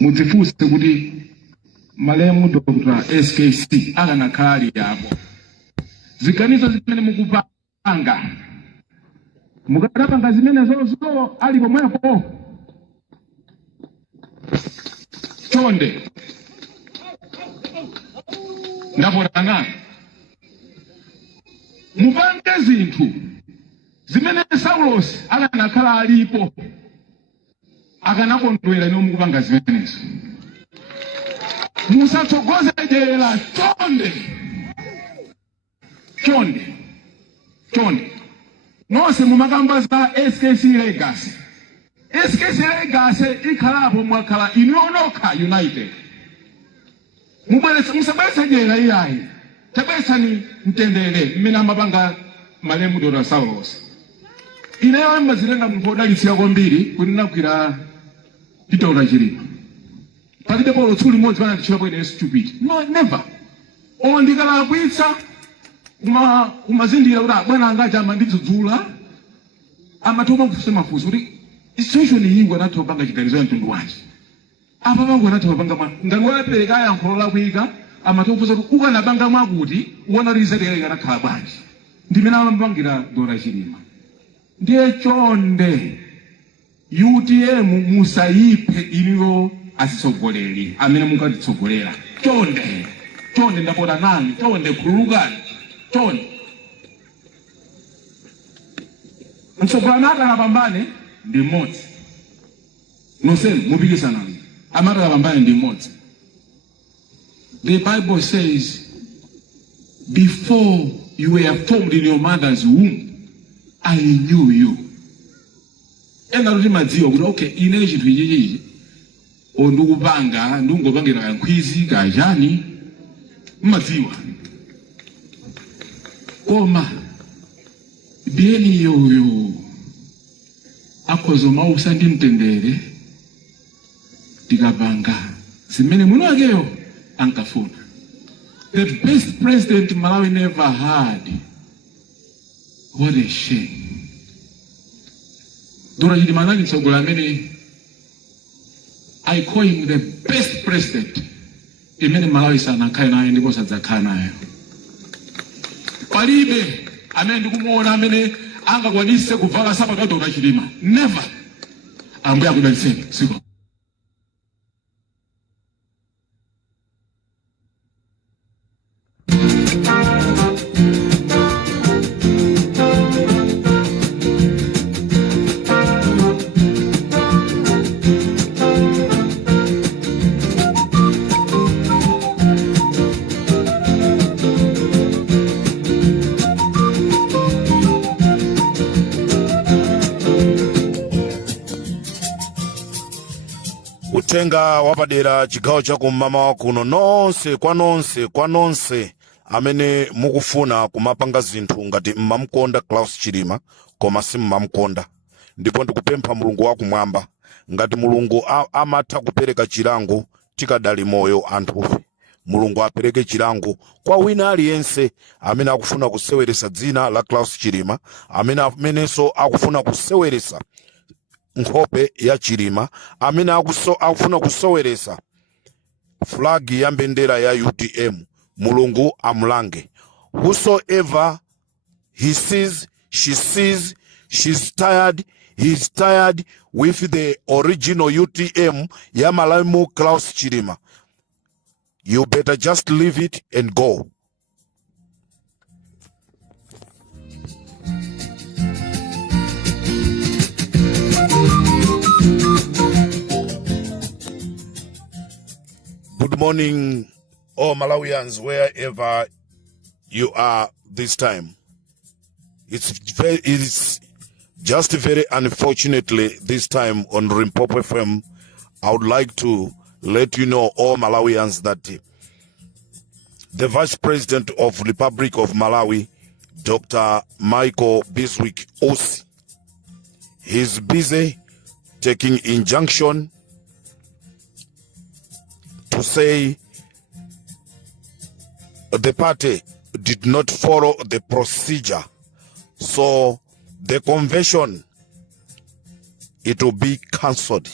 mudzifunse kuti malemu Dr. SKC akanakhala ali yapo. Ziganizo zimene mukupanga mukanapanga zimene zozo ali pomwepo. Chonde ndapotana mupange zinthu zimene Saulos akanakhala alipo akanakondwera ino mukupanga zimenezo. Musatsogoze jela. Chonde nonse mumakamba za SKC Legacy. SKC Legacy ikhalapo mwakhala inonoka united. Musabwese jela iyayi. Tabwesani mtendere mmene amapanga malemu Dr. Saulos. Ineyo mazilenga mpodalitsira kwambiri kuti nakwira Dr. Chilima. Palibe polo tsuli modzi pana tichira bwene stupid. No, never. Ondikala kwitsa umazindira kuti bwana angaja amandidzudzula amatopa kusema fuso kuti situation iyi anatho panga chiganizo ya mtundu wanji. Apa pangu anatho panga ngangwapereka yankhola lakwika amatofuza kuti ukanapanga mwakuti uona result yake ikanakhala bwanji. Ndimene amapangira Dr. Chilima. Ndiye chonde UTM musaipe iliyo asitsogoleri amene mukatitsogolera. Chonde ndapota nani. Chonde khululukani. Chonde mtsogolana akapambane ndi mmodzi. Nonsenu mupikisana amati akapambane ndi mmodzi. The Bible says, before you were formed in your mother's womb, I knew you. Ena kuti madziwa kuti okay ine chinthu ichi ondikupanga ndingopangira kankhizi kajani madziwa. Koma biyeni yoyo akhoza mausa ndi mtendere tikapanga zimene mwini wakeyo ankafuna. The best president Malawi never had. What a shame. Dr. Chilima anali mtsogoleri amene I call him the best president imene Malawi sanakhale nayo ndipo sadzakhala nayo. Palibe amene ndikumuona amene angakwanise kuvala sapato ya Dr. Chilima. Never. Ambuye akudalitseni. Siko. Tenga wapadera chigawo chakum'mawa kuno kwa nonse amene mukufuna kumapanga zinthu ngati mmamkonda Klaus Chilima koma si mmamkonda. Ndipo ndikupempha Mulungu wakumwamba ngati Mulungu amatha kupereka chilango tikadali moyo anthufe. Mulungu apereke chilango kwa wina aliyense amene akufuna kuseweresa dzina la Klaus Chilima, amenenso akufuna kuseweresa nkhope ya Chilima, amene akufuna kusoweresa flag ya mbendera ya UTM. Mulungu amulange. Whosoever he sees, she sees, she's tired, he's tired with the original UTM ya Malawi Klaus Chilima. You better just leave it and go. Good morning, all Malawians, wherever you are this time. It's just very unfortunately this time on Limpopo FM, I would like to let you know, all Malawians, that the Vice President of Republic of Malawi, Dr. Michael Biswick Osi, he's busy taking injunction to say the party did not follow the procedure. So the convention, it will be cancelled.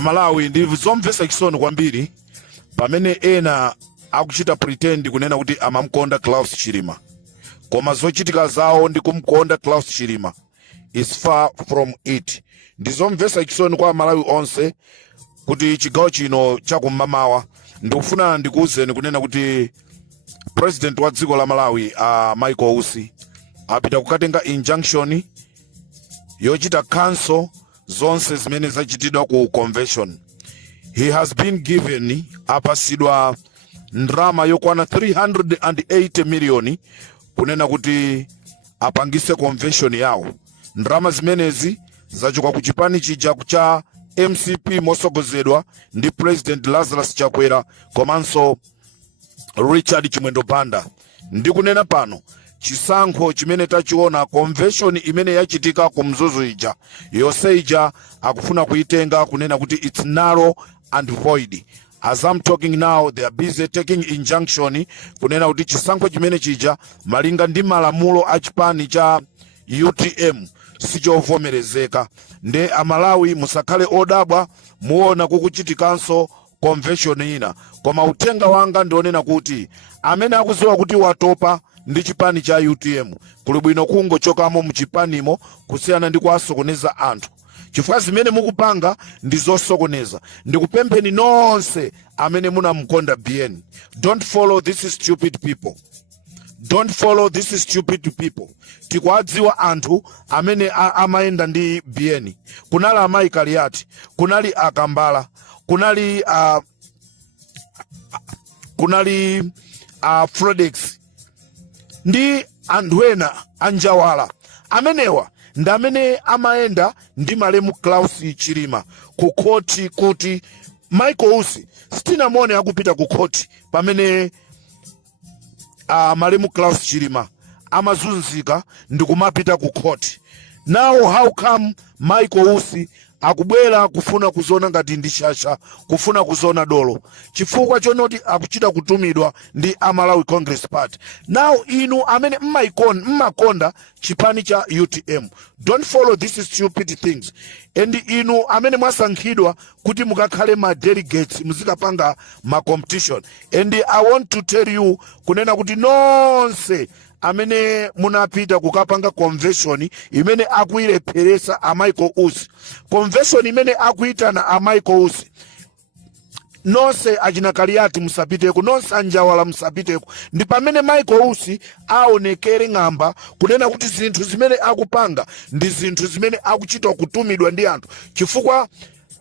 Amalawi ndizomvetsa chisoni kwambiri pamene ena akuchita pretend kunena kuti amamkonda Klaus Chilima, koma zochitika zawo ndi kumkonda Klaus Chilima is far from it. Ndizomvetsa chisoni kwa Amalawi onse kuti chigawo chino chakumamawa. Ndikufuna ndikuwuzeni kunena kuti president wa dziko la Malawi Michael Usi apita kukatenga injunction yochita cancel zonse zimene zachitidwa ku convention. He has been given apasidwa ndrama yokwana 380 million kunena kuti apangise convention yawo. Ndrama zimenezi zachoka ku chipani chija cha MCP mosogozedwa ndi President Lazarus Chakwera komanso Richard Chimwendo Banda. Ndikunena pano chisankho chimene tachiona convention imene yachitika ku Mzuzu ija yonse ija akufuna kuitenga kunena kuti it's narrow and void. As I'm talking now, they are busy taking injunction kunena kuti chisankho chimene chija malinga ndi malamulo a chipani cha UTM sichovomerezeka. Nde Amalawi musakhale odabwa muona kukuchitikanso convention ina, koma utenga wanga ndionena kuti amene akuziwa kuti watopa ndi chipani cha UTM kuli bwino kungochokamo muchipanimo kusiyana ndi kuwasokoneza anthu. Chifukwa zimene mukupanga ndi zosokoneza. Ndikupempheni nonse amene munamkonda BN, don't follow these stupid people. Don't follow these stupid people. Tikwadziwa anthu amene amaenda ndi BN. Kunali Amai Kaliati, kunali Akambala, kunali Frodex ndi anthu ena anjawala. Amenewa ndi amene amaenda ndi malemu Klaus Chilima ku koti kuti Michael Usi sitinamone akupita ku koti pamene malemu Klaus Chilima amazunzika ndi kumapita ku koti. Now how come Michael Usi akubwera kufuna kuzona ngati ndi shasha, kufuna kuzona dolo? Chifukwa chonoti akuchita kutumidwa ndi Malawi Congress Party. Now inu amene mmakonda chipani cha UTM, don't follow these stupid things. And inu amene mwasankhidwa kuti mukakhale ma delegates muzikapanga ma competition. And I want to tell you kunena kuti nonse amene munapita kukapanga convention imene akuilepheresa a Michael Usi, convention imene akuitana a Michael Usi, nonse achina Kaliati musapiteko, nonse anjawala musapiteko. Ndi pamene Michael Usi aonekere ng'amba kunena kuti zinthu zimene akupanga ndi zinthu zimene akuchita kutumidwa ndi anthu. Chifukwa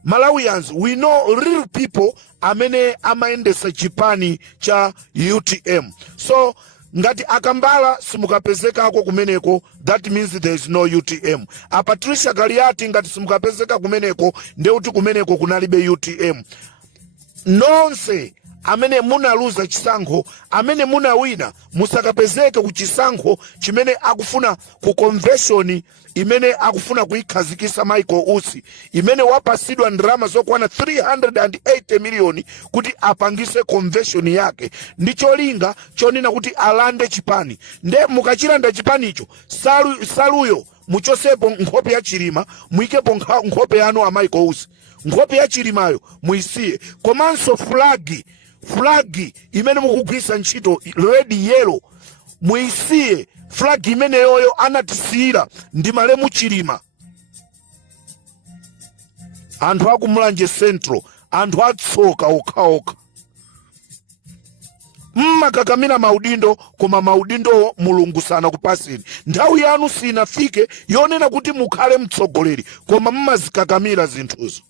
Malawians, we know real people amene amaendesa chipani cha UTM. So ngati Akambala simukapezekako kumeneko, that means there is no UTM. A Patricia Kaliati ngati simukapezeka kumeneko, ndeuti kumeneko kunalibe UTM. Nonse amene munaluza chisankho, amene munawina, musakapezeke ku chisankho chimene akufuna ku convention imene akufuna kuikhazikisa Michael Usi, imene wapasidwa ndrama zokwana 380 million kuti apangise convention yake. Ndicho linga chonena kuti alande chipani. Nde mukachilanda chipanicho, saluyo muchosepo nkhope ya Chilima, muikepo nkhope yanu a Michael Usi. Nkhope ya Chilimayo muisiye. Komanso flagi imene mukugwisa ntchito red yellow muisiye. Flag imene yoyo anatisira ndi malemu Chilima. Anthu akumulanje Central, anthu atsoka okhaokha. Mmakakamira maudindo, koma maudindo mulungu sana kupasini. Nthawi yanu sinafike yonena kuti mukhale mtsogoleri, koma mmazikakamira zinthuzo.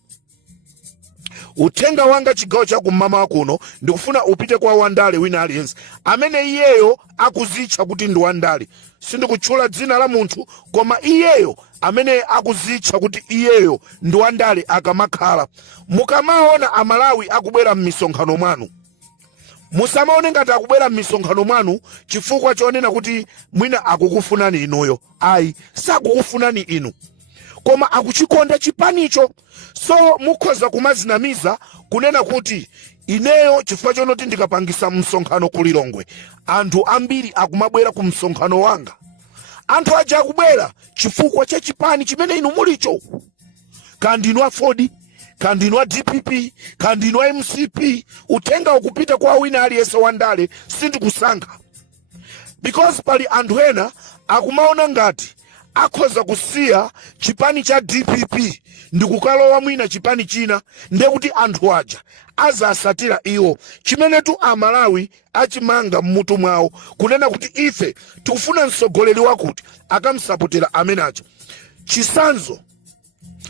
Utenga wanga chigawo cha kumama kuno ndikufuna upite kwa Wandale wina aliyense amene iyeyo akuzitcha kuti ndi Wandale. Sindikutchula dzina la munthu, koma iyeyo amene akuzitcha kuti iyeyo ndi Wandale akamakhala. Mukamaona Amalawi akubwera m'misonkhano mwanu, musamaone ngati akubwera m'misonkhano mwanu chifukwa chonena kuti mwina akukufunani inuyo. Ayi, sakukufunani inu, koma akuchikonda chipanicho. So mukhoza kumazinamiza kunena kuti ineyo chifukwa chonoti ndikapangisa msonkhano kulilongwe, anthu ambiri akumabwera ku msonkhano wanga. Anthu aja akubwera chifukwa cha chipani chimene inu mulicho. Kandi inu afodi, kandinwa DPP, kandinwa MCP, utenga ukupita kwa wina aliyese wandale, sindikusankha. Because pali anthu ena akumaona ngati akhoza kusiya chipani cha DPP ndikukalowa mwina chipani china, ndekuti anthu aja azasatira iwo chimene tu Amalawi achimanga mmutu mwawo kunena kuti ife tikufuna mtsogoleri wakuti akamsapotera amene aja. Chisanzo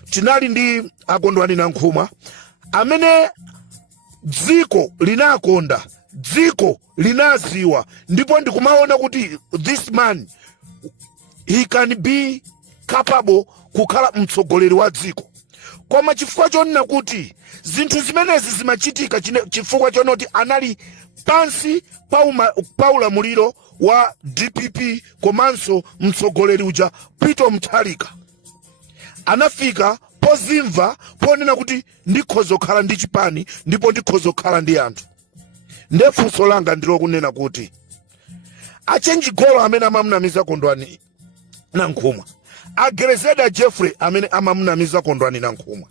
tinali ndi Kondwani Nankhumwa amene dziko linakonda, dziko linaziwa, ndipo ndikumaona kuti this man he can be capable kukhala mtsogoleri wa dziko. Koma chifukwa chonena kuti zinthu zimenezi zimachitika chifukwa chonoti anali pansi pa ulamuliro wa DPP komanso mtsogoleri uja Peter Mutharika, anafika pozimva ponena kuti ndikhoza kukhala ndi chipani ndipo ndikhoza kukhala ndi anthu. Ndefunso langa ndilo kunena kuti achenjigolo amene amamunamiza Kondwani Nankhumwa, Agerezeda Jeffrey amene amamunamiza Kondwani Nankhumwa,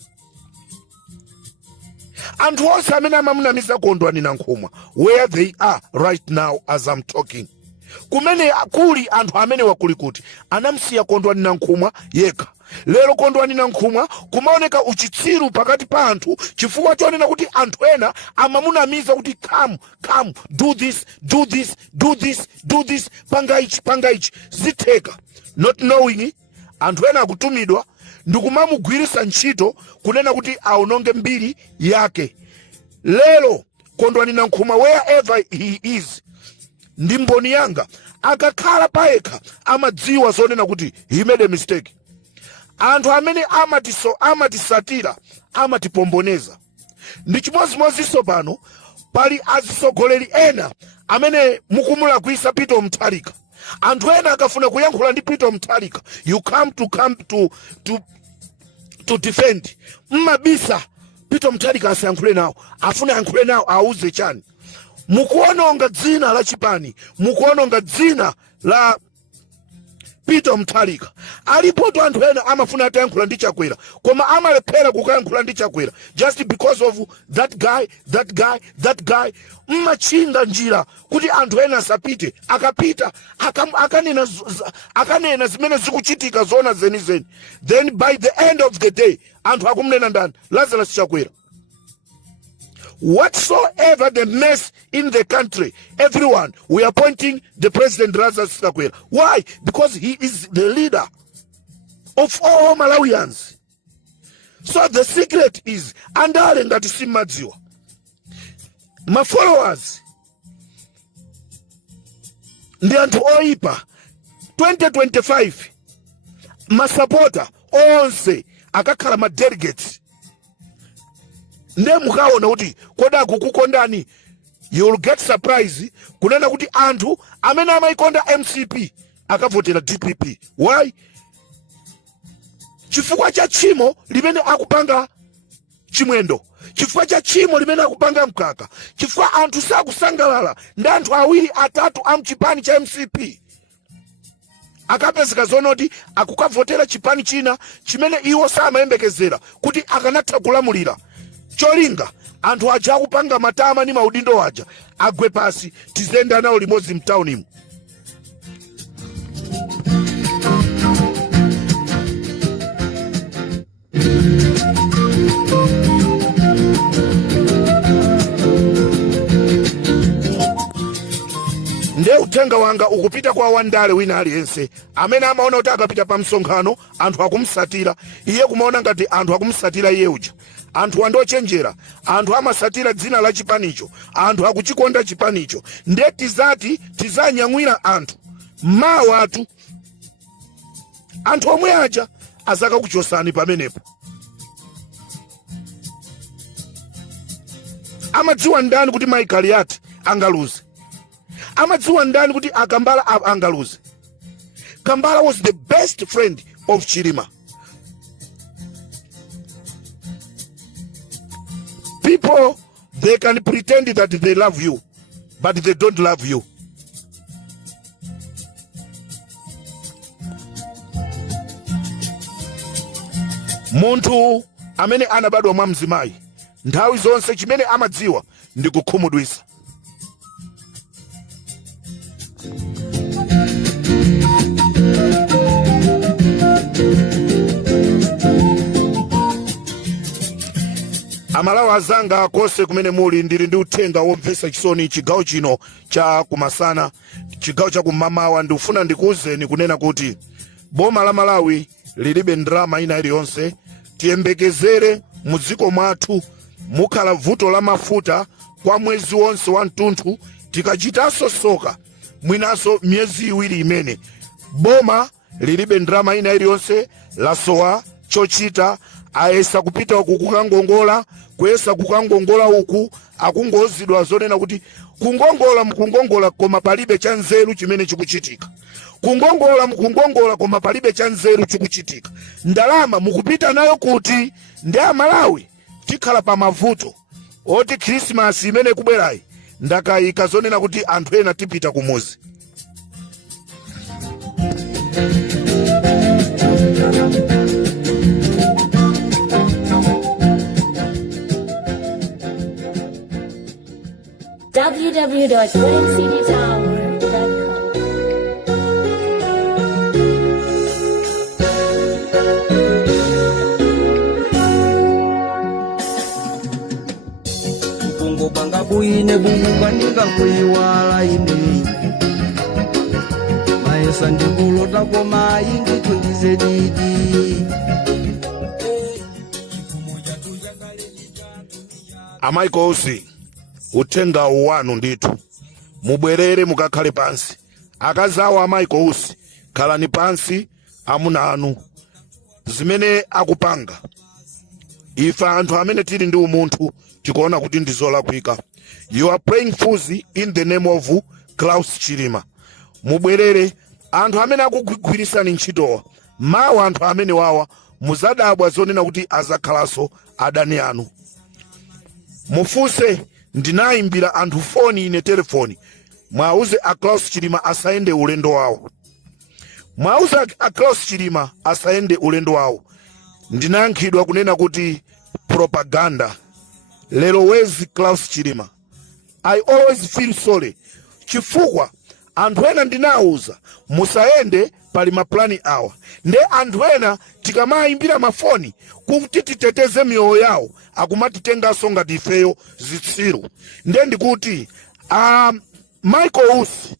anthu onse amene amamunamiza Kondwani Nankhumwa, where they are right now as I'm talking, kumene kuli anthu amene wakuli kuti anamsiya Kondwani Nankhumwa yekha. Lero Kondwani Nankhumwa kumaoneka uchitsiru pakati pa anthu chifukwa chonena kuti anthu ena amamunamiza kuti come do this, panga ichi zitheka, not knowing anthu ena akutumidwa ndikumamugwirisa ntchito kunena kuti aononge mbiri yake. Lero Kondwani Nankhumwa wherever he is, ndi mboni yanga akakhala payekha amadziwa zonena kuti he made a mistake. Anthu amene amatisatira amatipomboneza. Ndi chimozimozinso pano pali atsogoleri ena amene mukumulakwisa Peter Mutharika. Anthu ena akafuna kuyankhula ndi Peter Mutharika, you come to defend. Mmabisa Peter Mutharika asayankhule nawo, afuna yankhule nawo auze chani. Mukuononga dzina la chipani, mukuononga dzina la Peter Mutharika. Alipo anthu ena amafuna atayankhula ndi Chakwera, koma amalephera kukayankhula ndi Chakwera just because of that guy. Mmachinga njira kuti anthu ena asapite, akapita akanena zimene zikuchitika zona zenizeni, then by the end of the day anthu akumnena ndani? Lazarus Chakwera. Whatsoever the mess in the country, everyone, we are pointing the President Lazarus Chakwera. Why? Because he is the leader of all Malawians. So the secret is andale ngati simadziwa. My followers ndi anthu oipa. 2025 masapota onse akakhala ma delegates. Nde mukaona kuti koda kukukondani, you will get surprise kunena kuti anthu amene amaikonda MCP akavotera DPP. Why? Chifukwa cha chimo limene akupanga chimwendo, chifukwa cha chimo limene akupanga mkaka, chifukwa anthu sakusangalala ndi anthu awiri atatu amchipani cha MCP akapezeka zonoti akukavotera chipani china chimene iwo samayembekezera kuti akanatha kulamulira. Cholinga anthu aja akupanga matama ni maudindo aja agwe pasi, tizenda nawo limodzi mtaunimu. Nde utenga wanga ukupita kwa wandale wina aliyense amene amaona kuti akapita pa msonkhano anthu akumsatira iye, kumaona ngati anthu akumsatira iye uja. Anthu andochenjera, anthu amasatira dzina la chipanicho, anthu akuchikonda chipanicho. Nde tizati tizanyamwira anthu mawa atu, anthu omwe aja azaka kuchosani pamenepo. Amadziwa ndani kuti Michael Yati angaluze? Amadziwa ndani kuti Akambala angaluze? Kambala was the best friend of Chilima. People, they can pretend that they love you, but they don't love you. Muntu amene anabadwa mwa mzimayi nthawi zonse chimene amadziwa ndi kukhumudwitsa. Amalawi azanga konse kumene muli, ndili ndi uthenga womvetsa chisoni chigawo chino cha kumasana, chigawo cha kumamawa. Ndikufuna ndikuwuzeni kunena kuti boma la Malawi lilibe ndalama ina iliyonse. Tiyembekezere mu dziko mwathu mukhala vuto la mafuta kwa mwezi wonse wa mtunthu, tikachitanso soka mwinaso miyezi iwiri imene. Boma lilibe ndalama ina iliyonse, lasowa chochita, ayesa kupita uku kukangongola, kuyesa kukangongola uku akungozidwa zonena kuti kungongola koma palibe cha nzeru chimene chikuchitika. Kungongola koma palibe cha nzeru chikuchitika. Ndalama mukupita nayo kuti? Ndi Amalawi tikhala pa mavuto oti Christmas imene kubwerayi ndakayika zonena kuti anthu ena tipita kumuzi. www.weddingcdtower.com. Kongo banga buine bungu bandika kuiwala ine maesa ndikulota koma ingi tundize didi. Amaiko usi uthenga wanu ndithu mubwerere mukakhale pansi. Akazawo amaiko usi khalani pansi, amuna anu zimene akupanga. Ife anthu amene tili ndi umunthu tikuona kuti ndizolakwika. You are praying fuzi in the name of Klaus Chilima. Mubwerere anthu amene akugwirisani ntchitowa, mawu anthu amene wawa muzadabwa zonena kuti azakhalaso adani anu. Mufuse ndinayimbira anthu foni ine telefoni, mwauze a Klaus Chilima asayende ulendo wawo. Mwauze a Klaus Chilima asayende ulendo wawo. Ndinayankhidwa kunena kuti propaganda. Lero wezi Klaus Chilima? I always feel sorry chifukwa anthu ena ndinauza musayende pali maplani awa. Nde anthu ena tikamayimbira mafoni kuti titeteze miyoyo yawo akumatitenganso ngati ifeyo zitsiru. Nde ndikuti Michael Usi,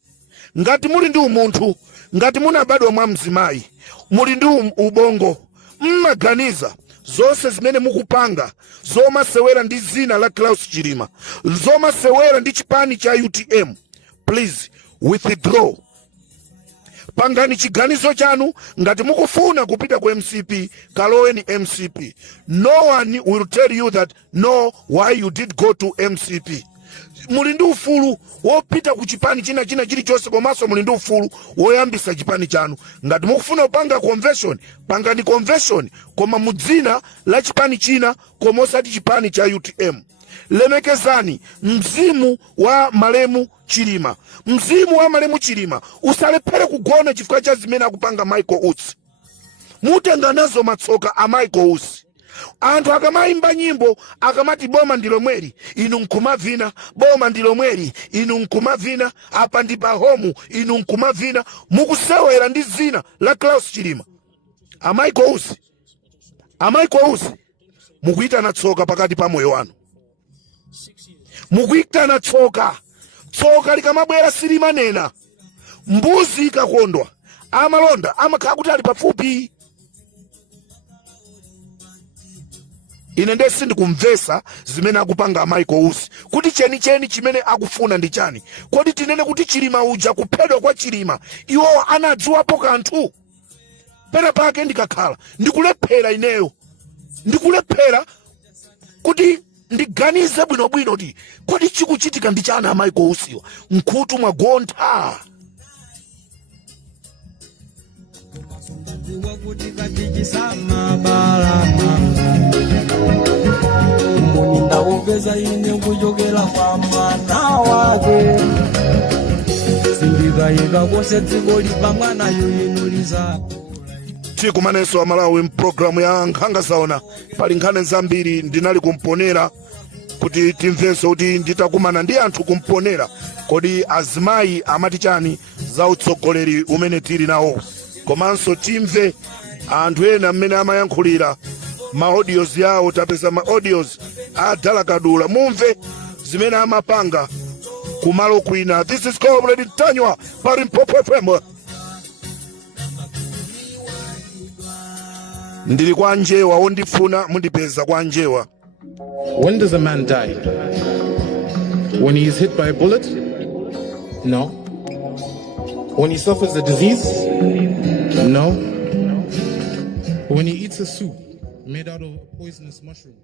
ngati muli ndi umunthu, ngati munabadwa mwa mzimayi, muli ndi ubongo, mmaganiza zonse zimene mukupanga zomasewera ndi zina la Klaus Chilima, zomasewera ndi chipani cha UTM, please withdraw. Pangani chiganizo chanu. Ngati mukufuna kupita ku MCP, kaloweni MCP. No one will tell you that no, why you did go to MCP. Muli ndi ufulu wopita ku chipani china chilichonse, komanso muli ndi ufulu woyambisa chipani chanu. Ngati mukufuna kupanga convention, pangani convention koma mudzina la chipani china, koma osati chipani cha UTM. Lemekezani mzimu wa Malemu Chilima. Mzimu wa Malemu Chilima usalephere kugona chifukwa cha zimene akupanga Michael Usi. Mutenga nazo matsoka a Michael Usi. Anthu akamayimba nyimbo akamati boma ndilo mweri inu nkumavina, boma ndilo mweri inu nkumavina, apa ndi pa homu inu nkumavina, mukusewera ndi zina la Klaus Chilima. A Michael Usi mukuitana tsoka pakati pa moyo wanu. Mukuitana tsoka likamabwera silimanena. Mbuzi ikakondwa amalonda amakhala kuti ali pafupi. Ine nde sindikumvesa zimene akupanga Michael Usi kuti cheni chimene akufuna ndi chani. Kodi tinene kuti Chilima uja kuphedwa kwa Chilima iwo anadziwapo kanthu? Pena pake ndikakhala ndikulephera ineyo, ndikulephera kuti ndiganize bwinobwino ti kodi chikuchitika ndi chani a Michael Usiwa mkhutu mwagontha. Muninda ugeza ine kujogela kwa mwana wake. Sindiga yiga kose dziko lipa mwana yoyinuliza. usiku maneso wa Malawi mpulogalamu ya nkhanga zaona pali nkhani zambiri ndinali kumponera kuti timvenso kuti nditakumana ndi anthu kumponera kodi azimayi amati chani za utsogoleri umene tili nawo, komanso timve anthu ena mmene amayankhulira maaudios yawo. Tapeza maaudios adala kadula, mumve zimene amapanga kumalo kwina. This is Comrade Tanywa pa Limpopo FM. Ndili kwa Njewa, wondifuna mundipeza kwa Njewa. When does a man die? When he is hit by a bullet? No. When he suffers a disease? No. When he eats a soup made out of poisonous mushrooms?